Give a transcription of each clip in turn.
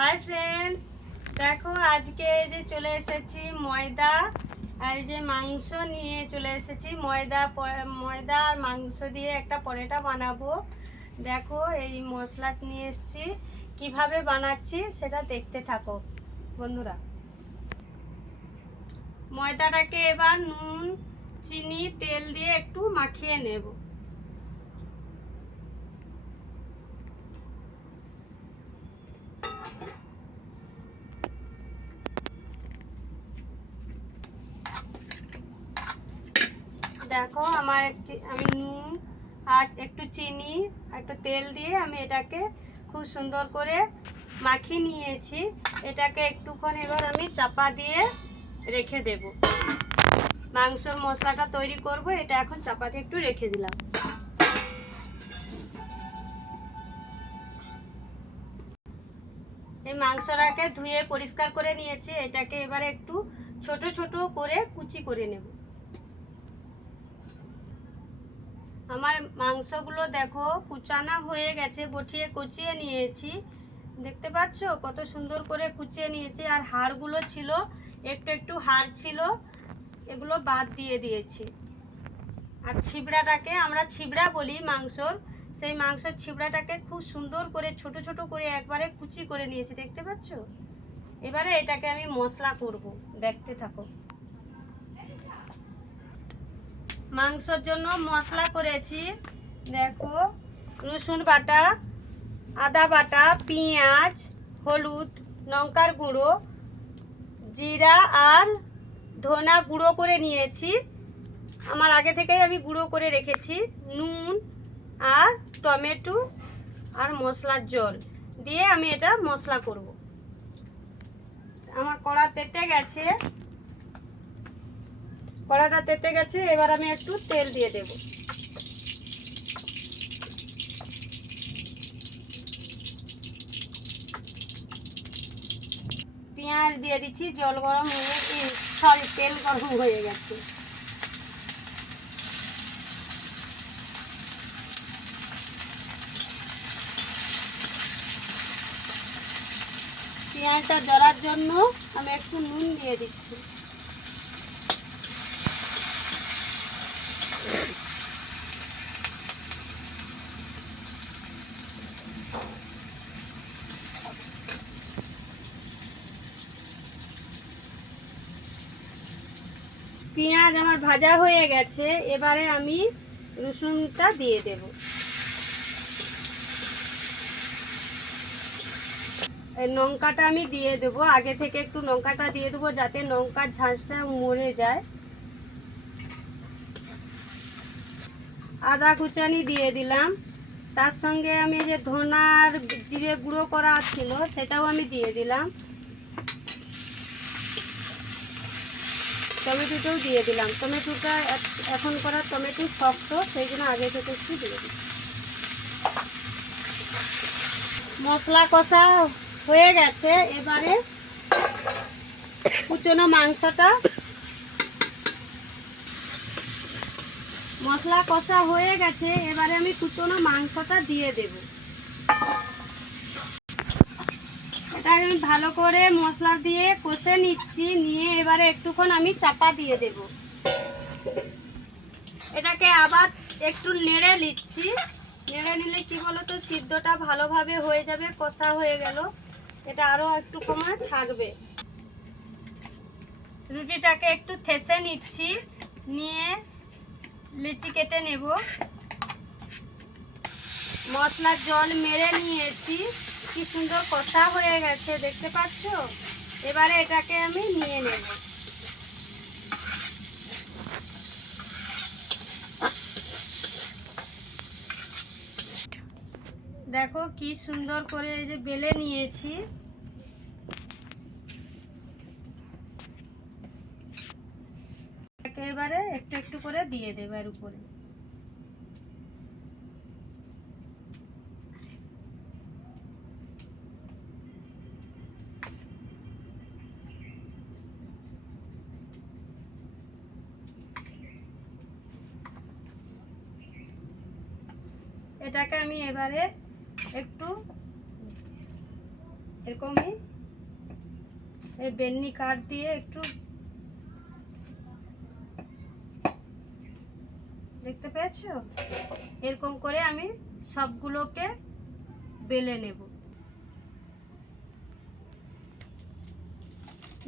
Hi friend দেখো, আজকে এই যে চলে এসেছি ময়দা আর এই যে মাংস নিয়ে চলে এসেছি। ময়দা ময়দা আর মাংস দিয়ে একটা পরোটা বানাবো। দেখো, এই মশলা নিয়ে এসেছি। কীভাবে বানাচ্ছি সেটা দেখতে থাকো, বন্ধুরা। ময়দাটাকে এবার নুন, চিনি, তেল দিয়ে একটু মাখিয়ে নেব। দেখো, আমার একটি আমি নুন আর একটু চিনি, একটু তেল দিয়ে আমি এটাকে খুব সুন্দর করে মাখিয়ে নিয়েছি। এটাকে একটুক্ষণ এবার আমি চাপা দিয়ে রেখে দেব। মাংসর মশলাটা তৈরি করব, এটা এখন চাপা দিয়ে একটু রেখে দিলাম। এই মাংসটাকে ধুয়ে পরিষ্কার করে নিয়েছি। এটাকে এবারে একটু ছোট ছোট করে কুচি করে নেব। আমার মাংসগুলো দেখো কুচানো হয়ে গেছে, বটিয়ে কুচিয়ে নিয়েছি। দেখতে পাচ্ছ? কত সুন্দর করে কুচিয়ে নিয়েছি। আর হাড়গুলো ছিল, একটু একটু হাড় ছিল, এগুলো বাদ দিয়ে দিয়েছি। আর ছিবড়াটাকে আমরা ছিবড়া বলি মাংসর। সেই মাংসের ছিবড়াটাকে খুব সুন্দর করে, ছোট ছোট করে একবারে কুচি করে নিয়েছি। দেখতে পাচ্ছ? এবারে এটাকে আমি মশলা করব। দেখতে থাকো। মাংসর জন্য মশলা করেছি। দেখো, রসুন বাটা, আদা বাটা, পেঁয়াজ, হলুদ, লঙ্কার গুঁড়ো, জিরা আর ধনা গুঁড়ো করে নিয়েছি। আমার আগে থেকেই আমি গুঁড়ো করে রেখেছি। নুন আর টমেটো আর মশলার জল দিয়ে আমি এটা মশলা করব। আমার কড়া তেতে গেছে। কড়াটা তেতে গেছে, এবার আমি একটু তেল দিয়ে দেব। পেঁয়াজ দিয়ে দিচ্ছি, জল গরম হয়ে সরি, তেল গরম হয়ে গেছে। পেঁয়াজটা জড়ার জন্য আমি একটু নুন দিয়ে দিচ্ছি। পেঁয়াজ আমার ভাজা হয়ে গেছে, এবারে আমি রসুনটা দিয়ে দেব। লঙ্কাটা আমি দিয়ে দেব, আগে থেকে একটু লঙ্কাটা দিয়ে দেবো যাতে লঙ্কার ঝাঁঝটা মরে যায়। আদা কুচানি দিয়ে দিলাম। তার সঙ্গে আমি যে ধনার জিরে গুঁড়ো করা ছিল, সেটাও আমি দিয়ে দিলাম। টমেটোটাও দিয়ে দিলাম। টমেটোটা এখন করা টমেটো শক্ত সেই জন্য আগে থেকে একটু দিয়ে দিই মশলা কষা হয়ে গেছে। এবারে কুচনো মাংসটা মশলা কষা হয়ে গেছে। এবারে আমি কুচনো মাংসটা দিয়ে দেব। এটা আমি ভালো করে মশলা দিয়ে কষে নিচ্ছি। নিয়ে এবারে একটুক্ষণ আমি চাপা দিয়ে দেব। এটাকে আবার একটু নেড়ে নিচ্ছি। নেড়ে নিলে কি বলো তো সিদ্ধটা ভালোভাবে হয়ে যাবে, কষা হয়ে গেল। এটা আরও একটু সময় থাকবে। রুটিটাকে একটু থেসে নিচ্ছি। নিয়ে লিচি কেটে নেব। মশলার জল মেরে নিয়েছি। কি সুন্দর কষা হয়ে গেছে, দেখতে পাচ্ছ? এবারে এটাকে আমি নিয়ে নেব। দেখো কি সুন্দর করে এই যে বেলে নিয়েছি। এবারে একটু একটু করে দিয়ে দেবে এর উপরে। এটাকে আমি এবারে একটু এরকমই এই বেন্নি কাঠ দিয়ে একটু দেখতে পেয়েছ? এরকম করে আমি সবগুলোকে বেলে নেব।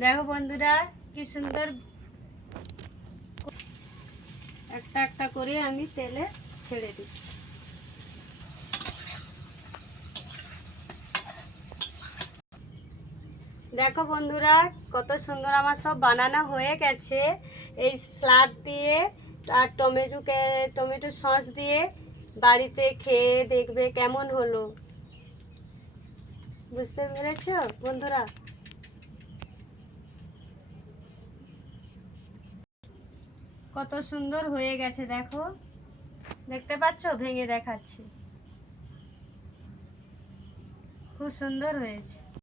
দেখো বন্ধুরা, কি সুন্দর একটা একটা করে আমি তেলে ছেড়ে দিচ্ছি। দেখো বন্ধুরা, কত সুন্দর আমার সব বানানো হয়ে গেছে। এই স্লাড দিয়ে আর টমেটোকে টমেটো সস দিয়ে বাড়িতে খেয়ে দেখবে কেমন হলো। বুঝতে পেরেছ বন্ধুরা? কত সুন্দর হয়ে গেছে, দেখো। দেখতে পাচ্ছ? ভেঙে দেখাচ্ছি। খুব সুন্দর হয়েছে।